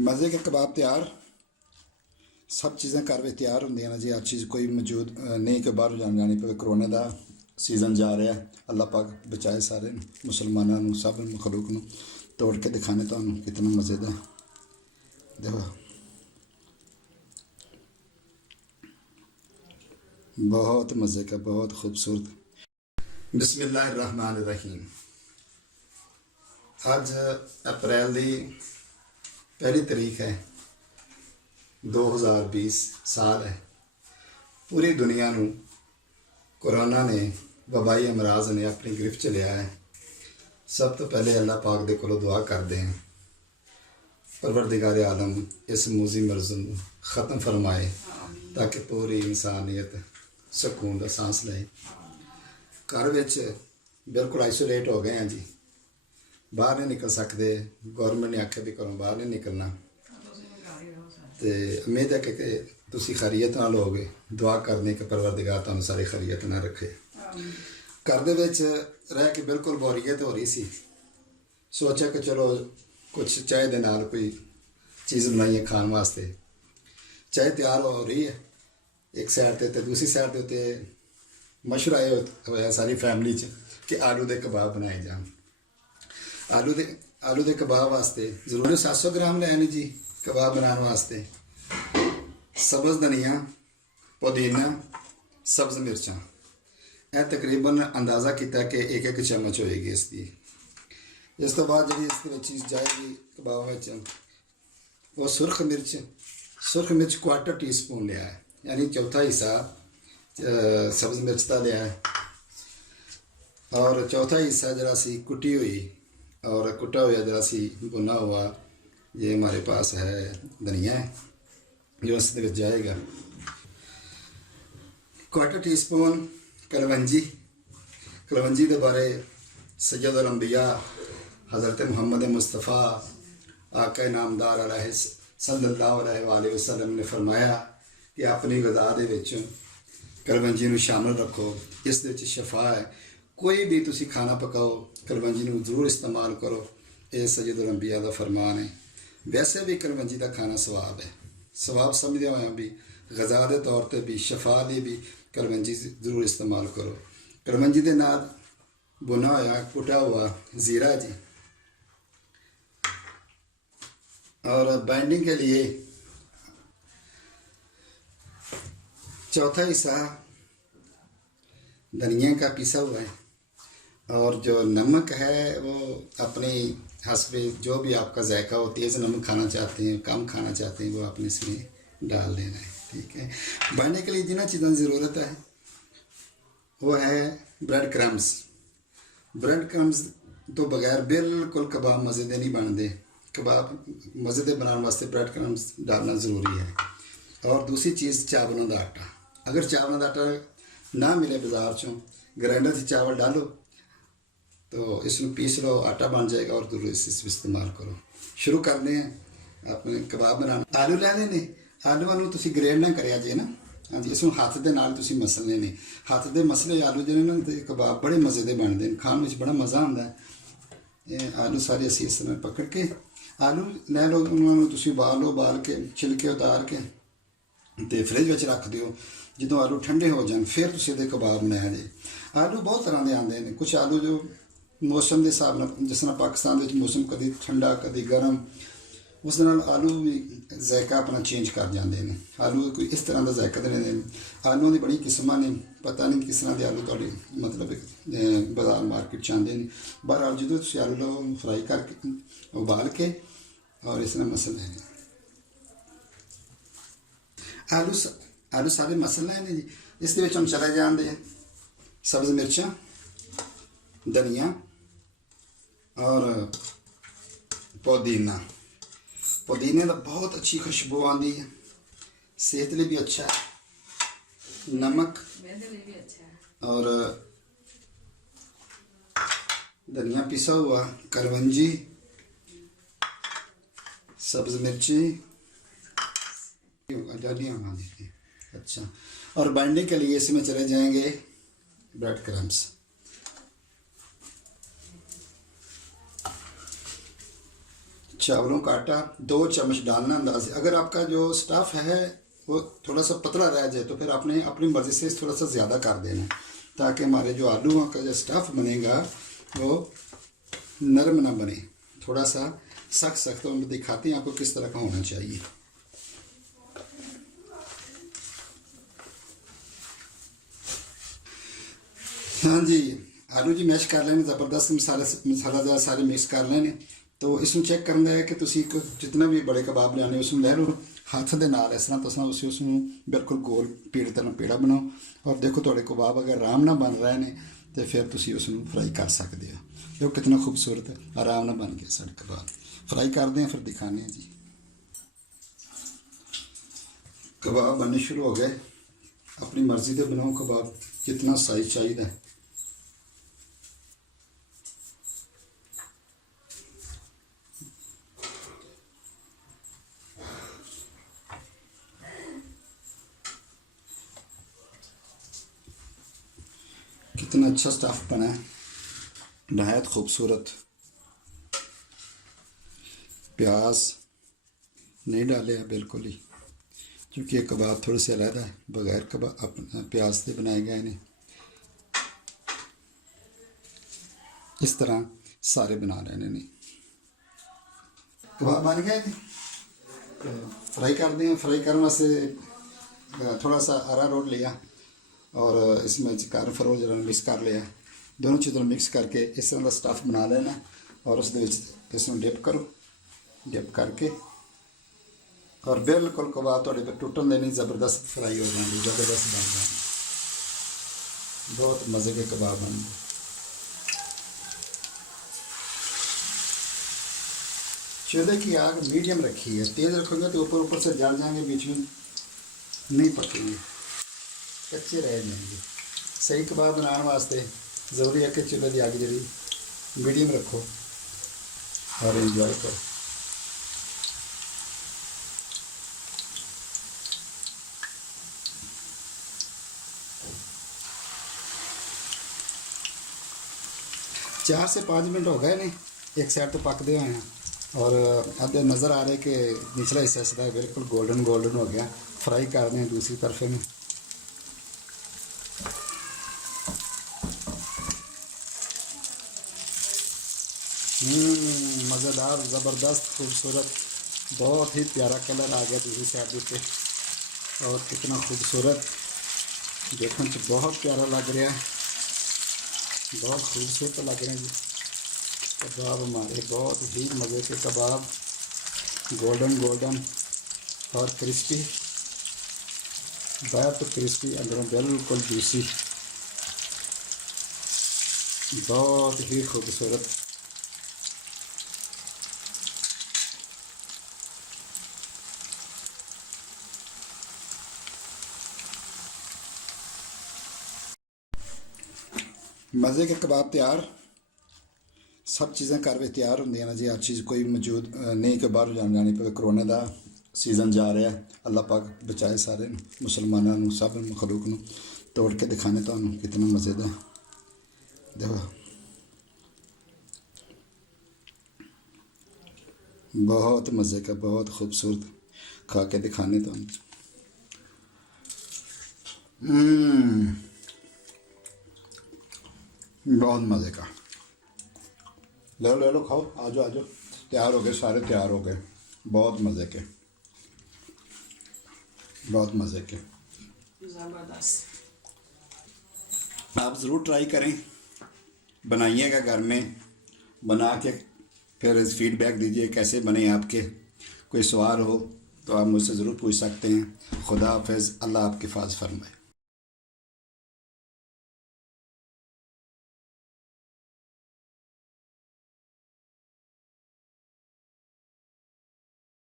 मज़े के कबाब तैयार। सब चीज़ें घर में तैयार होंगे ना जी। हर चीज़ कोई मौजूद नहीं कि बाहर जानी पे। कोरोना का सीज़न जा रहा है। अल्लाह पाक बचाए सारे मुसलमानों सब मखलूक नूं। तोड़ के दिखाने तो कितना मज़ेदार देखो। बहुत मज़े का, बहुत खूबसूरत। बिस्मिल्लाहिर्रहमानिर्रहीम। अज अप्रैल की पहली तारीख है, 2020 साल है। पूरी दुनिया नूं कोरोना ने, वबाई अमराज ने अपनी गिरफ्त च लिया है। सब तो पहले अल्लाह पाक दे कोलों दुआ करते हैं, परवरदिगार आलम इस मूजी मर्ज़ नूं ख़त्म फरमाए ताकि पूरी इंसानियत सुकून दा सांस ले। घर विच बिल्कुल आइसोलेट हो गए हैं जी, बाहर नहीं निकल सकते। गौरमेंट ने आख्या भी घरों बाहर नहीं निकलना। तो उम्मीद है कि तुसी खैरियत नाल होगे। दुआ करने कि परवरदिगार तुहानूं सारी खैरियत ना रखे। घर दे विच रह के बिल्कुल बोरीयत हो रही सी। सोचा कि चलो कुछ चाय दे नाल कोई चीज़ बनाइए खाने वास्ते। चाय तैयार हो रही है एक साइड ते दूसरी साइड के उत्ते मशवरा होया सारी फैमिली च कि आलू दे कबाब बनाए जान। आलू दे कबाब वास्ते जरूर 700 ग्राम लैने जी। कबाब बनाने वास्ते सब्ज़ धनिया, पुदीना, सब्ज़ मिर्चा, यह तकरीबन अंदाज़ा किया कि एक एक चम्मच होएगी इसकी। इस तो बाद जी इस चीज़ जाएगी कबाब में वो सुरख मिर्च क्वार्टर टी स्पून लिया है, यानी चौथा हिस्सा सब्ज़ मिर्च का लिया है। और चौथा हिस्सा जरा सी कुटी हुई और कुटा हुआ जरा सी भुना हुआ ये हमारे पास है धनिया है जो इसके जाएगा। क्वार्टर टी स्पून कलवंजी के बारे सैयदुल अंबिया हज़रत मुहम्मद मुस्तफ़ा आका नामदार अलैहि सल्लल्लाहु अलैहि वसल्लम ने फरमाया कि अपनी ग़ज़ा दे विच कलवंजी नूं शामिल रखो। इस दे विच शफा है। कोई भी तुसी खाना पकाओ कलवंजी नूं ज़रूर इस्तेमाल करो। ये सैयदुल अंबिया दा फरमान है। वैसे भी कलवंजी का खाना सवाब है। सवाब समझदे होए भी ग़ज़ा के तौर पर भी शफा लिए भी कलवंजी ज़रूर इस्तेमाल करो। कलवंजी के नाल भुना होया कुटा हुआ ज़ीरा जी। और बाइंडिंग के लिए चौथा हिस्सा धनिया का पिसा हुआ है। और जो नमक है वो अपने हस्बे जो भी आपका जायका हो, तेज़ नमक खाना चाहते हैं, कम खाना चाहते हैं, वो आपने इसमें डाल देना है। ठीक है। बनने के लिए जिन चीज़ों की ज़रूरत है वो है ब्रेड क्रम्स तो बगैर बिल्कुल कबाब मज़ेदे नहीं बनते। कबाब मज़ेदे बनाने वास्ते ब्रेड क्रम्स डालना ज़रूरी है। और दूसरी चीज़ चावलों का आटा। अगर चावलों का आटा ना मिले बाज़ार चों, ग्राइंडर से चावल डालो तो इसमें पीस लो, आटा बन जाएगा और जरूर इस इस्तेमाल करो। शुरू करते हैं अपने कबाब बनाना। आलू लैने ने, आलूआं नूं तुसीं ग्रेड ना करिया जे ना। हाँ जी, इसमें हाथ दे नाल तुसीं मसलने ने। हाथ दे मसले आलू जिहड़े ना ते कबाब बड़े मज़े दे बनते हैं, खाने में बड़ा मज़ा आता है। ये आलू सारे असीं इस तरह पकड़ के आलू लै लो, उन्होंने तुसीं उबाल के छिलके उतार के तो फ्रिज में रख दिओ। जो आलू ठंडे हो जाए फिर तुसीं इहदे कबाब बनाया जे। आलू बहुत तरह के आते हैं। कुछ आलू जो मौसम के हिसाब न, जिस तरह पाकिस्तान में मौसम कभी ठंडा कभी गर्म, उस नाल आलू भी जायका अपना चेंज कर जाते हैं। आलू कोई इस तरह का जायका देने दें। आलूओं की बड़ी किस्मां ने, पता नहीं किस तरह के आलू थोड़े मतलब बाजार मार्केट च आते हैं। बहरहाल जो तुम आलू लो फ्राई करके उबाल के और इस तरह मसल लेने। आलू सारे मसल लेने जी। इस हम चले जाते हैं सब्ज़ मिर्चा, धनिया और पुदीना। पुदीने का बहुत अच्छी खुशबू आती है, सेहत लिए भी अच्छा है। नमक और धनिया पिसा हुआ, कलवंजी, सब्ज़ मिर्ची अच्छा। और बाइंडिंग के लिए इसमें चले जाएंगे ब्रेड क्रम्स। चावलों का आटा 2 चम्मच डालना अंदाजे। अगर आपका जो स्टफ़ है वो थोड़ा सा पतला रह जाए तो फिर आपने अपनी मर्ज़ी से थोड़ा सा ज़्यादा कर देना, ताकि हमारे जो आलूओं का जो स्टफ़ बनेगा वो नरम ना बने, थोड़ा सा सख्त सख्त। तो मैं दिखाती हूँ आपको किस तरह का होना चाहिए। हाँ जी, आलू जी मैश कर लेने, ज़बरदस्त मसाला सारे मिक्स कर लेने। तो इसमें चेक करना है कि तुसी जितना भी बड़े कबाब लियाने उसमें ले लो हथ दे नाल, इस तरह तुम उसमें बिल्कुल गोल पीड़ तरह पेड़ा बनाओ। और देखो थोड़े कबाब अगर आराम ना बन रहे हैं तो फिर तुसी उसमें फ्राई कर सकते हो। देखो कितना खूबसूरत है, आराम ना बन गया साढ़े कबाब। फ्राई करते हैं फिर दिखाने हैं जी। कबाब बनने शुरू हो गए, अपनी मर्ज़ी से बनाओ कबाब, कितना साइज चाहिए। कितना अच्छा स्टफ़ बना है, नहायत खूबसूरत। प्याज नहीं डाले हैं बिल्कुल ही, क्योंकि ये कबाब थोड़े से अलग है, बगैर कबाब प्याज से बनाए गए हैं। इस तरह सारे बना रहे हैं। कबाब बन गए, फ्राई कर दें। फ्राई करने वास्ते थोड़ा सा अरारोट लिया और इसमें कार फरोल जरा मिक्स कर लिया। दोनों चीज़ों मिक्स करके इस तरह का स्टफ़ बना लेना और उस इसमें डिप करो, डिप करके और बिल्कुल कबाब थोड़े पर टुटन देनी, ज़बरदस्त फ्राई हो जाएंगे, ज़बरदस्त बन जाएंगे, बहुत मज़े के कबाब बनेंगे। चूल्हे की आग मीडियम रखी है, तेज़ रखोगे तो ऊपर ऊपर से जल जाएंगे, बीच में नहीं पकेंगे, कच्चे रह जाएंगे। सही कबाब बनाने वास्ते ज़रूरी है कि चूल्हे की आग जी मीडियम रखो और इंजॉय करो। चार से 5 मिनट हो गए ने, एक साइड तो पकते हुए हैं और अब नज़र आ रहा है कि निचला हिस्सा सीधा बिल्कुल गोल्डन गोल्डन हो गया। फ्राई कर दें दूसरी तरफ में। मज़ेदार, ज़बरदस्त, खूबसूरत, बहुत ही प्यारा कलर आ गया दूसरी साइड पे और कितना खूबसूरत देखने से बहुत प्यारा लग रहा है, बहुत खूबसूरत लग रहे हैं जी कबाब हमारे, बहुत ही मज़े के कबाब, गोल्डन गोल्डन और क्रिस्पी, बाहर तो क्रिस्पी अंदरों बिल्कुल जूसी, बहुत ही खूबसूरत। मज़े के कबाब तैयार, सब चीज़ें घर में तैयार होंगे ना जी। हर चीज़ कोई मौजूद नहीं कि बाहर जाने पे। कोरोना का सीज़न जा रहा है, अल्लाह पाक बचाए सारे मुसलमानों सब मखलूक नूं। तोड़ के दिखाने तो कितना मज़ेदार, देखो बहुत मज़े का, बहुत खूबसूरत, खा के दिखाने तो बहुत मज़े का। ले लो खाओ, आ जाओ आ जाओ, तैयार हो गए सारे, तैयार हो गए, बहुत मज़े के, बहुत मज़े के। ज़बरदस्त। आप ज़रूर ट्राई करें, बनाइएगा घर में, बना के फिर फीडबैक दीजिए कैसे बने आपके। कोई सवाल हो तो आप मुझसे ज़रूर पूछ सकते हैं। खुदा हाफ़िज़, अल्लाह आपके हिफाज़त फरमाए।